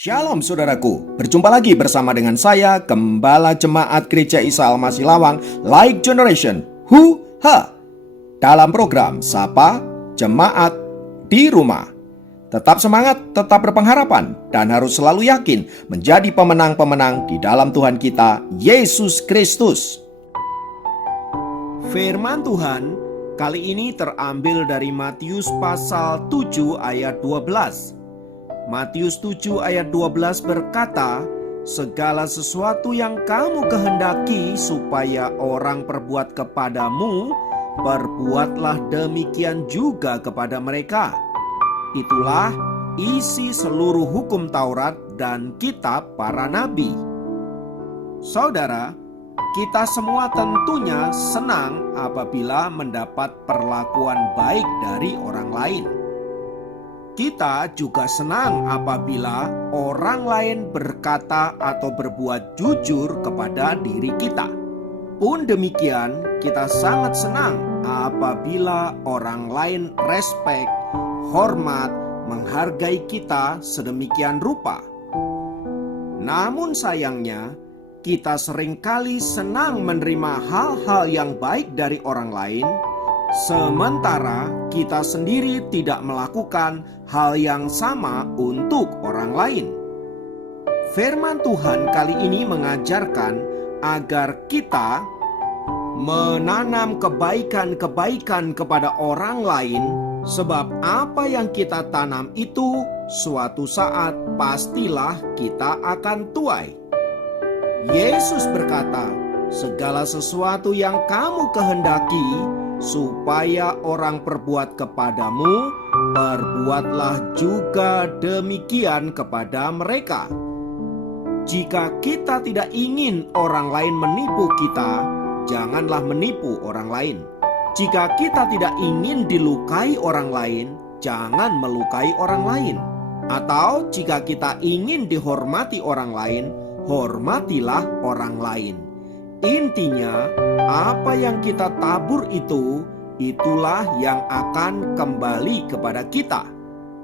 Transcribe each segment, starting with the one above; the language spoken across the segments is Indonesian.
Shalom saudaraku, berjumpa lagi bersama dengan saya, Gembala Jemaat Gereja Isa Al-Masih Lawang, Like Generation, dalam program Sapa Jemaat di Rumah. Tetap semangat, tetap berpengharapan, dan harus selalu yakin menjadi pemenang-pemenang di dalam Tuhan kita, Yesus Kristus. Firman Tuhan kali ini terambil dari Matius pasal 7 ayat 12. Matius 7 ayat 12 berkata, "Segala sesuatu yang kamu kehendaki supaya orang perbuat kepadamu, perbuatlah demikian juga kepada mereka." Itulah isi seluruh hukum Taurat dan kitab para nabi. Saudara, kita semua tentunya senang apabila mendapat perlakuan baik dari orang lain. Kita juga senang apabila orang lain berkata atau berbuat jujur kepada diri kita. Pun demikian, kita sangat senang apabila orang lain respek, hormat, menghargai kita sedemikian rupa. Namun sayangnya, kita seringkali senang menerima hal-hal yang baik dari orang lain, sementara kita sendiri tidak melakukan hal yang sama untuk orang lain. Firman Tuhan kali ini mengajarkan agar kita menanam kebaikan-kebaikan kepada orang lain, sebab apa yang kita tanam itu suatu saat pastilah kita akan tuai. Yesus berkata, "Segala sesuatu yang kamu kehendaki supaya orang perbuat kepadamu, perbuatlah juga demikian kepada mereka." Jika kita tidak ingin orang lain menipu kita, janganlah menipu orang lain. Jika kita tidak ingin dilukai orang lain, jangan melukai orang lain. Atau jika kita ingin dihormati orang lain, hormatilah orang lain. Intinya, apa yang kita tabur itulah yang akan kembali kepada kita.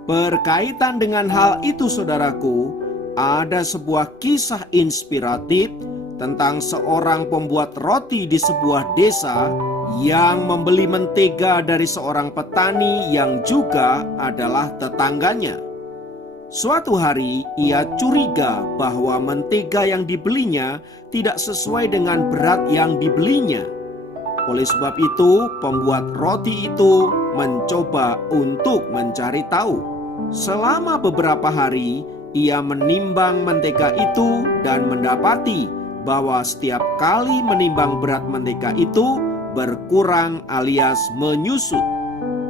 Berkaitan dengan hal itu saudaraku, ada sebuah kisah inspiratif tentang seorang pembuat roti di sebuah desa yang membeli mentega dari seorang petani yang juga adalah tetangganya. Suatu hari ia curiga bahwa mentega yang dibelinya tidak sesuai dengan berat yang dibelinya. Oleh sebab itu, pembuat roti itu mencoba untuk mencari tahu. Selama beberapa hari, ia menimbang mentega itu dan mendapati bahwa setiap kali menimbang berat mentega itu berkurang alias menyusut.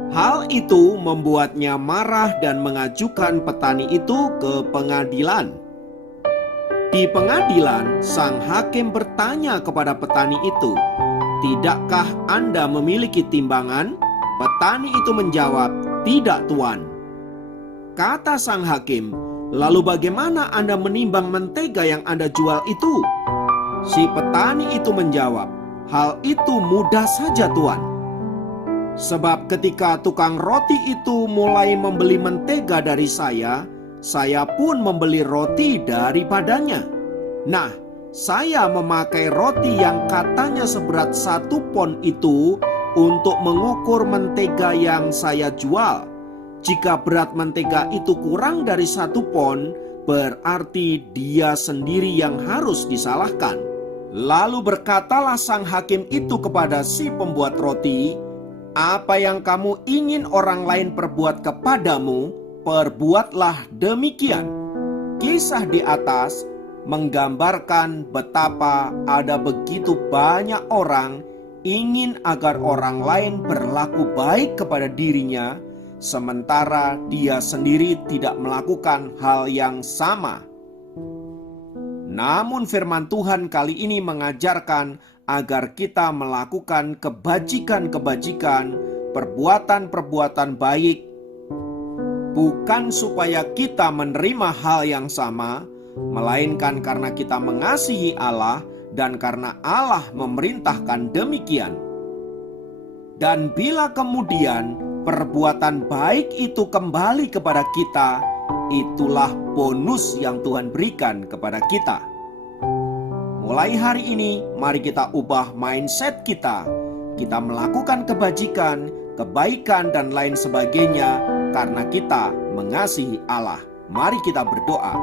Hal itu membuatnya marah dan mengajukan petani itu ke pengadilan. Di pengadilan, sang hakim bertanya kepada petani itu, "Tidakkah Anda memiliki timbangan?" Petani itu menjawab, "Tidak, Tuan." Kata sang hakim, "Lalu bagaimana Anda menimbang mentega yang Anda jual itu?" Si petani itu menjawab, "Hal itu mudah saja, Tuan. Sebab ketika tukang roti itu mulai membeli mentega dari saya pun membeli roti daripadanya. Nah, saya memakai roti yang katanya seberat 1 pon itu untuk mengukur mentega yang saya jual. Jika berat mentega itu kurang dari 1 pon, berarti dia sendiri yang harus disalahkan." Lalu berkatalah sang hakim itu kepada si pembuat roti, "Apa yang kamu ingin orang lain perbuat kepadamu, perbuatlah demikian." Kisah di atas menggambarkan betapa ada begitu banyak orang ingin agar orang lain berlaku baik kepada dirinya, sementara dia sendiri tidak melakukan hal yang sama. Namun firman Tuhan kali ini mengajarkan agar kita melakukan kebajikan-kebajikan, perbuatan-perbuatan baik, bukan supaya kita menerima hal yang sama, melainkan karena kita mengasihi Allah dan karena Allah memerintahkan demikian. Dan bila kemudian perbuatan baik itu kembali kepada kita, itulah bonus yang Tuhan berikan kepada kita. Mulai hari ini, mari kita ubah mindset kita. Kita melakukan kebajikan, kebaikan, dan lain sebagainya karena kita mengasihi Allah. Mari kita berdoa.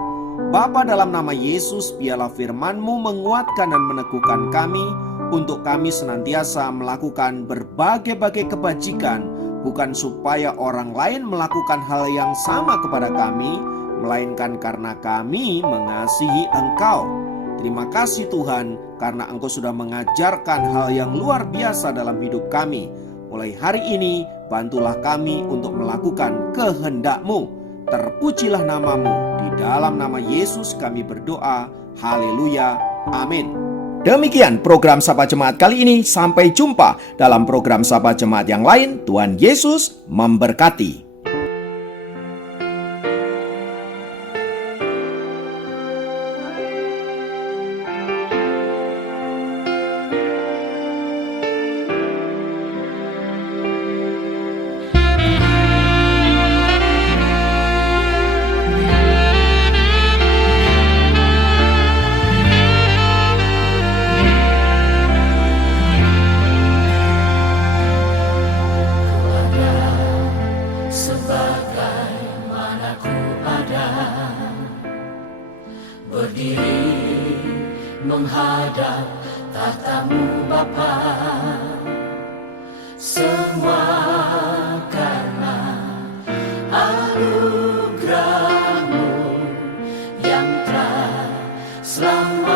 Bapa, dalam nama Yesus, biarlah firman-Mu menguatkan dan meneguhkan kami untuk kami senantiasa melakukan berbagai-bagai kebajikan, bukan supaya orang lain melakukan hal yang sama kepada kami, melainkan karena kami mengasihi Engkau. Terima kasih Tuhan, karena Engkau sudah mengajarkan hal yang luar biasa dalam hidup kami. Mulai hari ini, bantulah kami untuk melakukan kehendak-Mu. Terpujilah nama-Mu. Di dalam nama Yesus kami berdoa. Haleluya. Amin. Demikian program Sapa Jemaat kali ini. Sampai jumpa dalam program Sapa Jemaat yang lain. Tuhan Yesus memberkati. Berdiri menghadap tatamu Bapa, semua karena anugerah-Mu yang telah selamat.